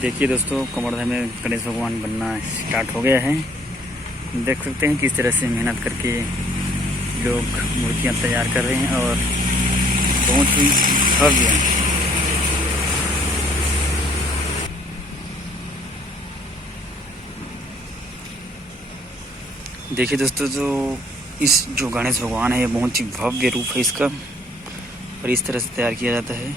देखिए दोस्तों, कमरधा में गणेश भगवान बनना स्टार्ट हो गया है। देख सकते हैं किस तरह से मेहनत करके लोग मूर्तियां तैयार कर रहे हैं और बहुत ही भव्य है। देखिए दोस्तों, जो गणेश भगवान है, ये बहुत ही भव्य रूप है इसका और इस तरह से तैयार किया जाता है।